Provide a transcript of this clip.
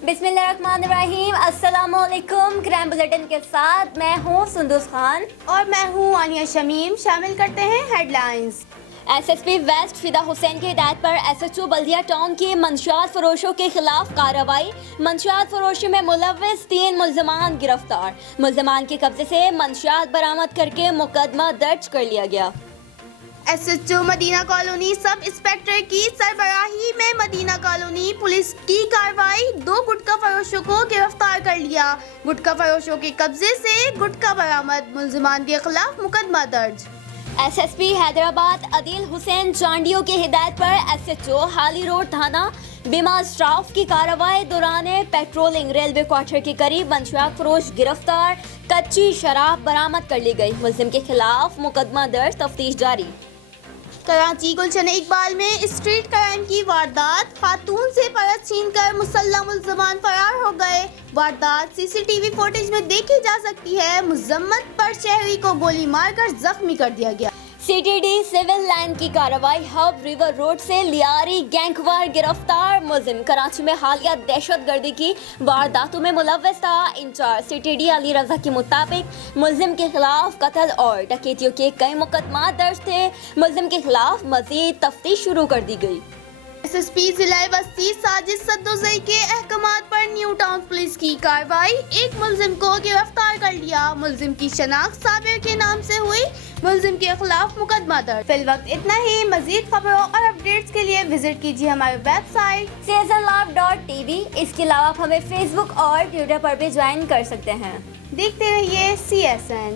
बिस्मिल्लाहिर्रहमानिर्रहीम, अस्सलामुअलैकुम। Crime bulletin के साथ मैं हूँ सुंदुस खान और मैं हूँ आनिया शमीम। शामिल करते हैं हेडलाइंस। एसएसपी वेस्ट फिदा हुसैन की हिदायत पर एसएचओ बल्दिया टाउन की मंशियात फरोशों के खिलाफ कार्रवाई। मंशियात फरोशी में मुलव्विस 3 मुल्ज़िमान गिरफ्तार। मुल्ज़िमान के कब्जे से मंशियात बरामद करके मुकदमा दर्ज कर लिया गया। SHO Madina Colony sub inspector की सरबराही में मदीना कॉलोनी पुलिस की कार्रवाई। 2 गुटखा फरोशों को गिरफ्तार कर लिया। गुटखा फरोशों के कब्जे से गुटखा बरामद। मुल्ज़िमान के खिलाफ मुकदमा दर्ज। एसएसपी हैदराबाद अदील हुसैन चांडियों की हिदायत पर एसएचओ हाली रोड थाना बीमा स्टाफ की कार्रवाई दौरान पेट्रोलिंग रेलवे क्वार्टर के करीब मंशियात फरोश गिरफ्तार। कच्ची शराब बरामद कर ली गई। मुल्जिम के खिलाफ मुकदमा दर्ज, तफ्तीश जारी। कराची गुलशन इकबाल में स्ट्रीट क्राइम की वारदात। खातून से पर्स छीनकर मुसल्लम मुल्ज़िमान फरार हो गए। वारदात सीसीटीवी फुटेज में देखी जा सकती है। मुजम्मत पर शहरी को गोली मारकर जख्मी कर दिया गया। सीटीडी सिविल लाइन की कार्रवाई। हब रिवर रोड से लियारी गैंगवार गिरफ्तार। मुल्जिम कराची में हालिया दहशतगर्दी की वारदातों में मुलव्विस था। इंचार्ज सीटीडी अली रजा के मुताबिक मुल्जिम के खिलाफ कत्ल और डकैतियों के कई मुकदमा दर्ज थे। मुल्जिम के खिलाफ मजीद तफ्तीश शुरू कर दी गई। एसएसपी जिला बस्ती साजिद सद्दोज़ई के अहकामात पर न्यू टाउन पुलिस की कार्रवाई। एक मुल्जिम को गिरफ्तार कर लिया। मुल्जिम की शनाख्त साबिर के नाम से हुई। मुल्जिम के खिलाफ मुकदमा दर्ज। फिलवक्त इतना ही। मजीद खबरों और अपडेट्स के लिए विजिट कीजिए हमारी वेबसाइट cslove.tv। इसके अलावा आप हमें फेसबुक और ट्विटर पर भी ज्वाइन कर सकते हैं। देखते रहिए CSN।